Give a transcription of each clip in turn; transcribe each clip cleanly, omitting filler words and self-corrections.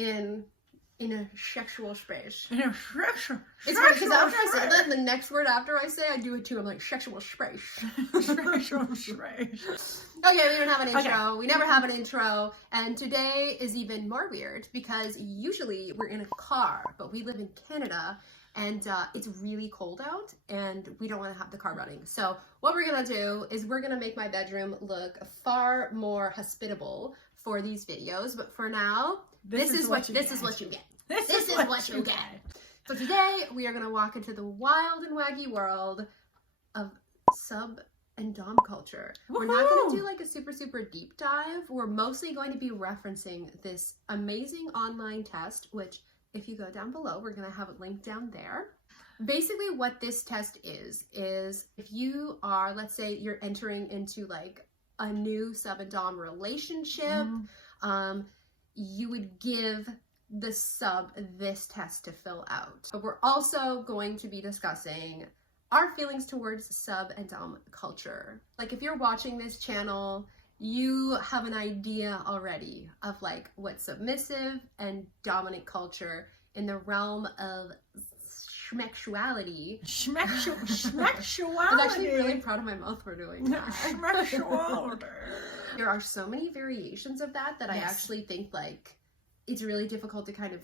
in a sexual space. In a sexual It's funny because after I say that, the next word after I say, I do it too. I'm like, sexual space. Sexual space. Okay, we don't have an intro. Okay. We never have an intro. And today is even more weird because usually we're in a car, but we live in Canada and it's really cold out and we don't want to have the car running. So what we're going to do is we're going to make my bedroom look far more hospitable for these videos. But for now, this is what you get. This is what you get. So today we are going to walk into the wild and wacky world of sub and dom culture. We're not going to do like a super deep dive. We're mostly going to be referencing this amazing online test, which if you go down below, we're going to have it linked down there. Basically what this test is if you are, let's say you're entering into like a new sub and dom relationship, you would give the sub this test to fill out. But we're also going to be discussing our feelings towards sub and dom culture. Like if you're watching this channel, you have an idea already of like what submissive and dominant culture in the realm of schmexuality. Schmexuality. I'm actually really proud of my mouth for doing that. Schmexuality. There are so many variations of that I actually think like it's really difficult to kind of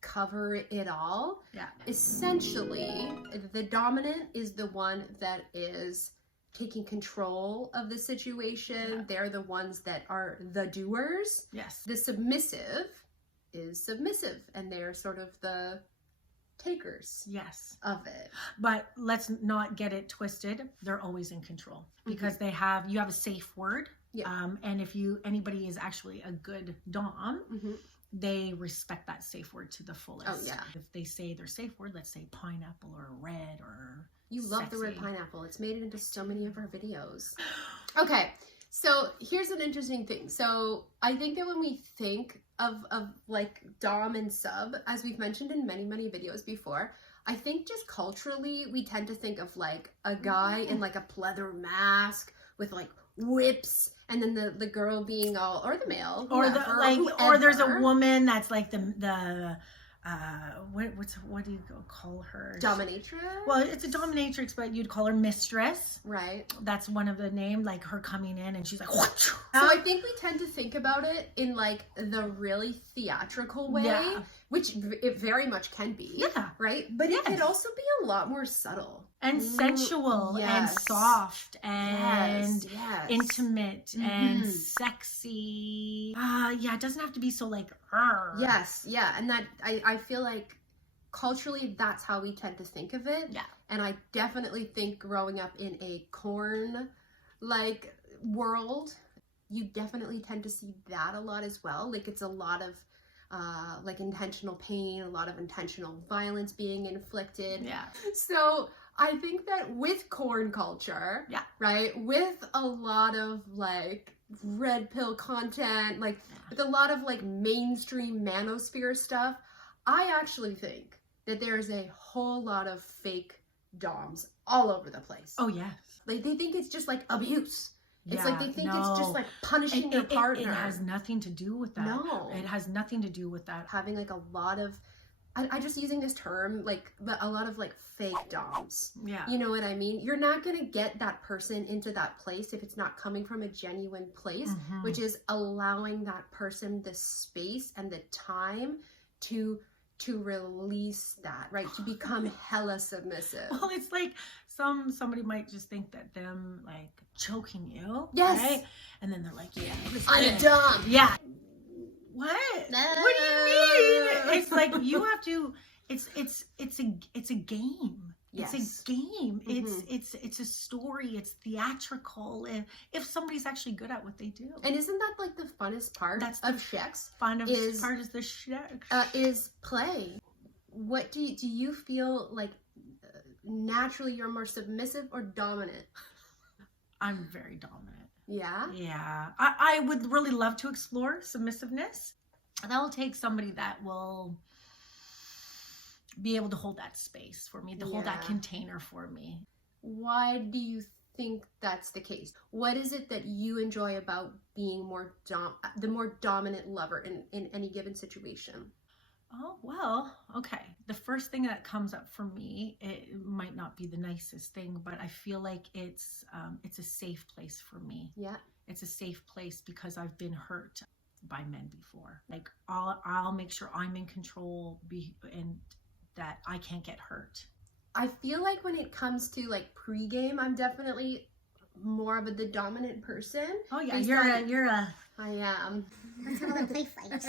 cover it all. Yeah. Essentially, the dominant is the one that is taking control of the situation. Yeah. They're the ones that are the doers. Yes. The submissive is submissive and they're sort of the takers of it. But let's not get it twisted. They're always in control because you have a safe word. Yeah. And if anybody is actually a good dom, they respect that safe word to the fullest. Oh yeah. If they say their safe word, let's say pineapple or red or you love sexy. The word pineapple. It's made it into so many of our videos. Okay. So here's an interesting thing. So I think that when we think of like dom and sub, as we've mentioned in many videos before, I think just culturally we tend to think of like a guy in like a pleather mask with like whips, and then the girl being all, or the male, or or there's a woman that's like the what do you call her? Dominatrix? Well, it's a dominatrix, but you'd call her mistress. Right. That's one of the names, like her coming in and she's like, so I think we tend to think about it in like the really theatrical way, which it very much can be. Yeah. Right? But it could also be a lot more subtle. And sensual and soft and intimate and sexy. It doesn't have to be so like Yes, yeah. And that I feel like culturally that's how we tend to think of it. Yeah. And I definitely think growing up in a corn like world, you definitely tend to see that a lot as well. Like it's a lot of like intentional pain, a lot of intentional violence being inflicted. Yeah. So I think that with corn culture, right, with a lot of like red pill content, like with a lot of like mainstream manosphere stuff, I actually think that there's a whole lot of fake doms all over the place. Oh yes. Like they think it's just like abuse. It's like they think it's just like punishing their partner. It has nothing to do with that. No. It has nothing to do with that. Having like a lot of, I just using this term, like a lot of like fake doms. Yeah. You know what I mean? You're not going to get that person into that place if it's not coming from a genuine place, which is allowing that person the space and the time to release that, right? To become hella submissive. Well, it's like somebody might just think that them like choking you. Yes. Right? And then they're like, yeah, I'm dumb. Yeah. What? No. What do you mean? It's like you have to. It's a game. Yes. It's a game. It's a story. It's theatrical. If somebody's actually good at what they do. And isn't that like the funnest part of sex? Part is the sex. Is play. What do you feel like? Naturally, you're more submissive or dominant? I'm very dominant. Yeah? Yeah. I would really love to explore submissiveness. That will take somebody that will be able to hold that space for me, to hold that container for me. Why do you think that's the case? What is it that you enjoy about being the more dominant lover in any given situation? Oh, well, okay. The first thing that comes up for me, it might not be the nicest thing, but I feel like it's a safe place for me. Yeah. It's a safe place because I've been hurt by men before. Like I'll make sure I'm in control and that I can't get hurt. I feel like when it comes to like pregame, I'm definitely more of the dominant person. Oh yeah, I am. Let's have a little play fight.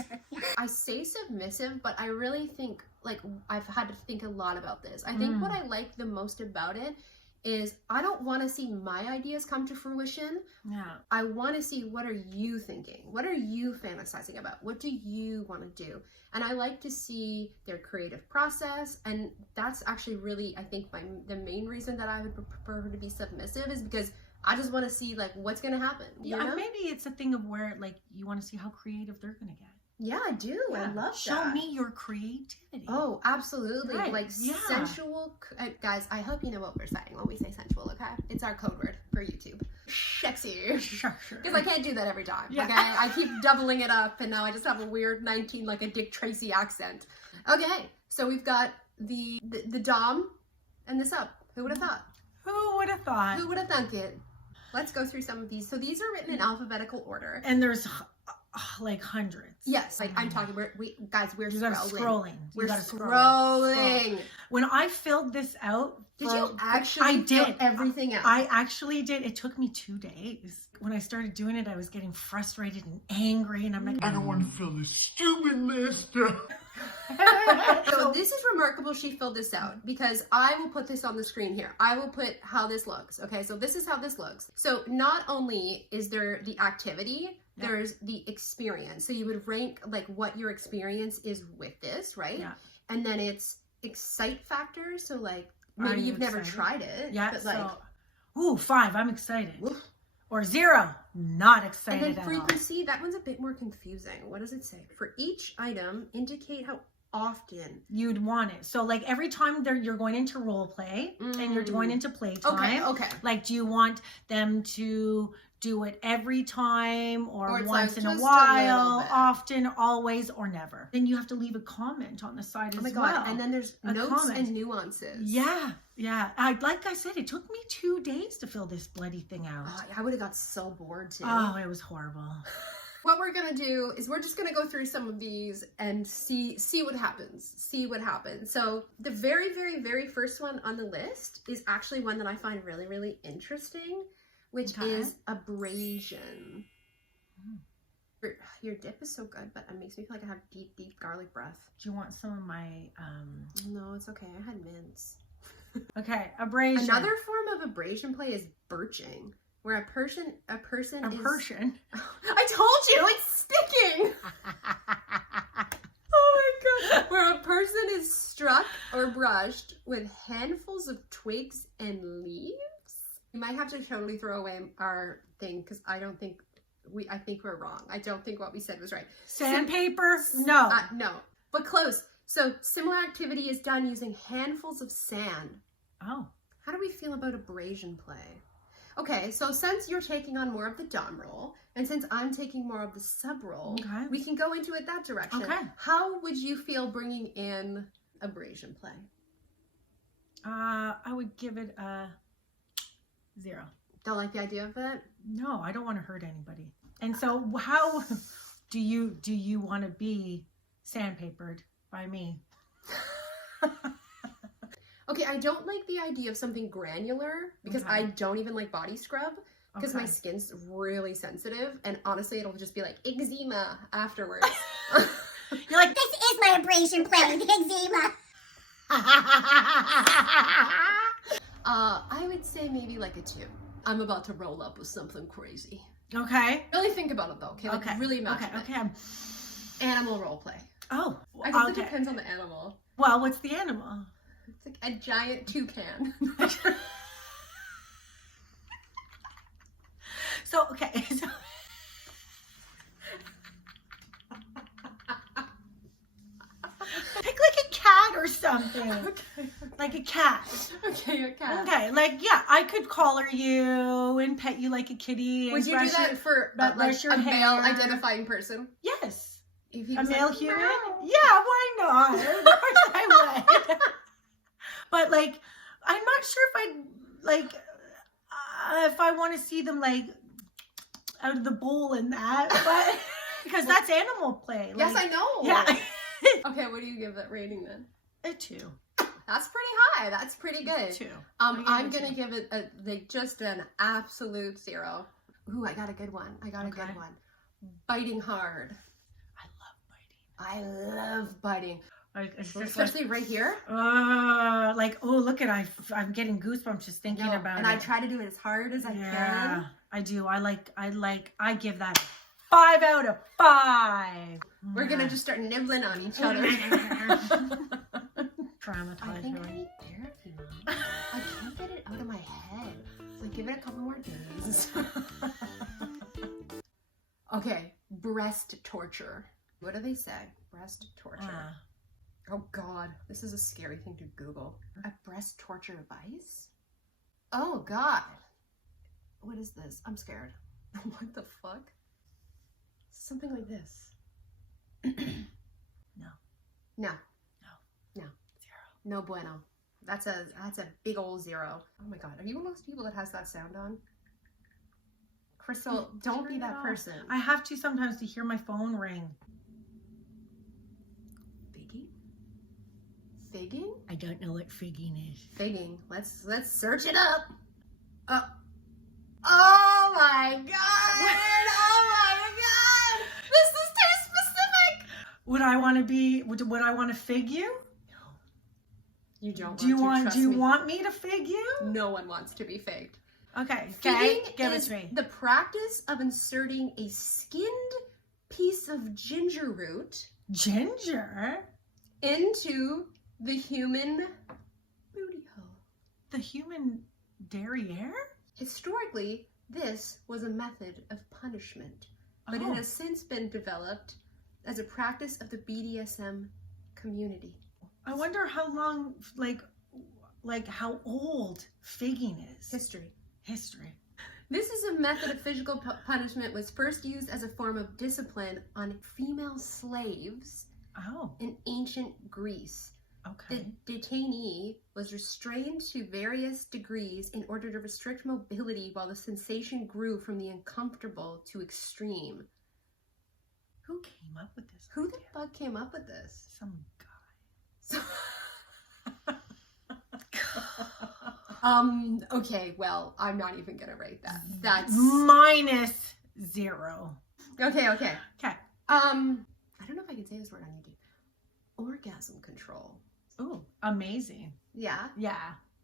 I say submissive, but I really think, like, I've had to think a lot about this. I think what I like the most about it is I don't want to see my ideas come to fruition. Yeah. I want to see, what are you thinking? What are you fantasizing about? What do you want to do? And I like to see their creative process. And that's actually really, I think, the main reason that I would prefer her to be submissive is because I just want to see, like, what's going to happen. You know? Maybe it's a thing of where, like, you want to see how creative they're going to get. Yeah, I do. Yeah. I love that. Show me your creativity. Oh, absolutely. Right. Like, sensual. Guys, I hope you know what we're saying when we say sensual, okay? It's our code word for YouTube. Sexy. Sure. Because I can't do that every time, yeah. Okay? I keep doubling it up, and now I just have a weird 19, like a Dick Tracy accent. Okay, so we've got the Dom and the sub. Who would have thought? Who would have thought? Who would have thunk it? Let's go through some of these. So these are written in alphabetical order. And there's like hundreds. Yes, like I'm talking, we're scrolling. We're scrolling. When I filled this out, did you actually fill everything out? I actually did. It took me 2 days. When I started doing it, I was getting frustrated and angry, and I'm like, I don't want to fill this stupid list. So this is remarkable she filled this out, because I will put this on the screen here. I will put how this looks. Okay, so this is how this looks. So not only is there the activity, there's the experience. So you would rank like what your experience is with this, right? Yeah. And then it's excite factor. So like maybe you've never tried it. Yeah. But like, ooh, 5, I'm excited. Oof. Or 0, not excited. And then frequency, that one's a bit more confusing. What does it say? For each item, indicate how often you'd want it. So like every time you're going into role play and you're going into playtime. Okay. Like, do you want them to do it every time or once like in a while, often, always, or never? Then you have to leave a comment on the side as well. And then there's notes and nuances. Yeah. Like I said, it took me 2 days to fill this bloody thing out. Oh, I would have got so bored too. Oh, it was horrible. What we're gonna do is we're just gonna go through some of these and see what happens. So the very, very, very first one on the list is actually one that I find really, really interesting, which is abrasion. Your dip is so good, but it makes me feel like I have deep, deep garlic breath. Do you want some of my No, it's okay. I had mints. Okay, abrasion. Another form of abrasion play is birching, where a person is... A Persian? I told you, it's sticking! Oh my god. Where a person is struck or brushed with handfuls of twigs and leaves. You might have to totally throw away our thing, because I think we're wrong. I don't think what we said was right. Sandpaper? No. No, but close. So similar activity is done using handfuls of sand. Oh. How do we feel about abrasion play? Okay, so since you're taking on more of the dom role, and since I'm taking more of the sub role, we can go into it that direction. Okay. How would you feel bringing in abrasion play? I would give it a 0. Don't like the idea of it? No, I don't want to hurt anybody. And so how do you want to be sandpapered by me? Okay, I don't like the idea of something granular, because I don't even like body scrub, because my skin's really sensitive, and honestly it'll just be like eczema afterwards. You're like, this is my abrasion play, the eczema. I would say maybe like a 2. I'm about to roll up with something crazy. Okay. Really think about it though. Okay. Like really imagine it. Okay. Animal role play. Oh. I guess it depends on the animal. Well, what's the animal? It's like a giant toucan. So okay. Pick like a cat or something. Okay. Like a cat. Okay, a cat. Okay, like, yeah, I could collar you and pet you like a kitty. And Would you do that for brush your a male hair. identifying person? Yes. If he A was male like, human? "Meow." Yeah, why not? Of course I would. But, like, I'm not sure if I want to see them, like, out of the bowl and that, but because that's animal play. Yes, like, I know. Yeah. Okay, what do you give that rating then? A 2. That's pretty high. That's pretty good. 2. I'm gonna give it just an absolute 0. Ooh, I got a good one. Okay. Biting hard. I love biting. I love biting. Like, it's just Especially right here. like, oh, look at I'm getting goosebumps just thinking No, about and it. I try to do it as hard as I Yeah, can. I do. I give that 5 out of 5. We're gonna just start nibbling on each other. Traumatized. I think I really. need therapy, Mom. I can't get it out of my head. So give it a couple more days. Okay, breast torture. What do they say? Breast torture. Oh God, this is a scary thing to Google. A breast torture device? Oh God. What is this? I'm scared. What the fuck? Something like this. No. No. No. No. 0. No bueno. That's a big old 0. Oh my God. Are you one of those people that has that sound on? Crystal, don't Turn be it that off. person. I have to sometimes to hear my phone ring. Figging? Figging? I don't know what figging is. Figging. Let's search it up. Oh my God! Oh my God! This is too specific. Would I want to be? Would I want to fig you? You don't. Do you me. want me to fig you? No one wants to be figged. Okay. Figging Give it is to me. the practice of inserting a skinned piece of ginger root Ginger. into the human booty hole. The human derriere. Historically, this was a method of punishment, but Oh. it has since been developed as a practice of the BDSM community. I wonder how long, like how old figging is. History. This is a method of physical punishment was first used as a form of discipline on female slaves Oh, in ancient Greece. okay. The detainee was restrained to various degrees in order to restrict mobility while the sensation grew from the uncomfortable to extreme. Who came up with this? Who the idea? fuck came up with this? Some So, okay, well, I'm not even gonna rate that. That's -0. okay. Okay. I don't know if I can say this word on YouTube. Orgasm control. Ooh, amazing. Yeah.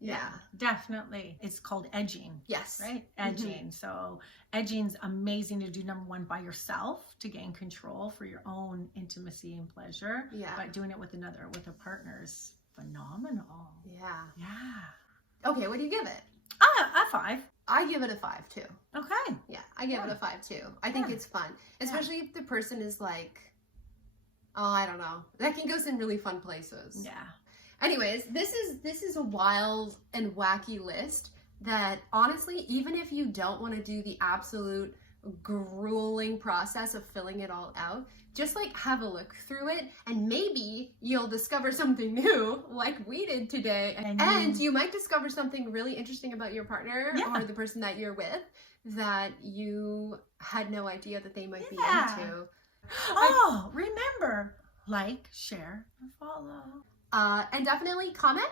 Yeah, definitely. It's called edging, Yes. right? Edging. So edging's amazing to do, number one, by yourself to gain control for your own intimacy and pleasure. Yeah. But doing it with a partner is phenomenal. Yeah. Yeah. Okay, what do you give it? A 5. I give it a 5 too. Okay. Yeah, I give it a 5 too. I think Yeah. it's fun, especially if the person is like, oh, I don't know. That can go some really fun places. Yeah. Anyways, this is a wild and wacky list that honestly, even if you don't want to do the absolute grueling process of filling it all out, just like have a look through it and maybe you'll discover something new like we did today. And you might discover something really interesting about your partner or the person that you're with that you had no idea that they might be into. Oh, remember, like, share, and follow. And definitely comment.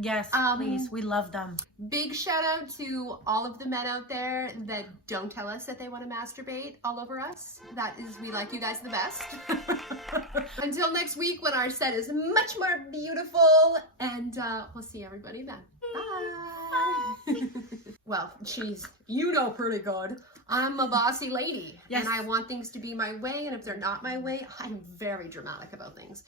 Yes, please. We love them. Big shout out to all of the men out there that don't tell us that they want to masturbate all over us. That is, we like you guys the best. Until next week when our set is much more beautiful, and we'll see everybody then. Bye. Well, geez, you know pretty good. I'm a bossy lady, and I want things to be my way, and if they're not my way, I'm very dramatic about things.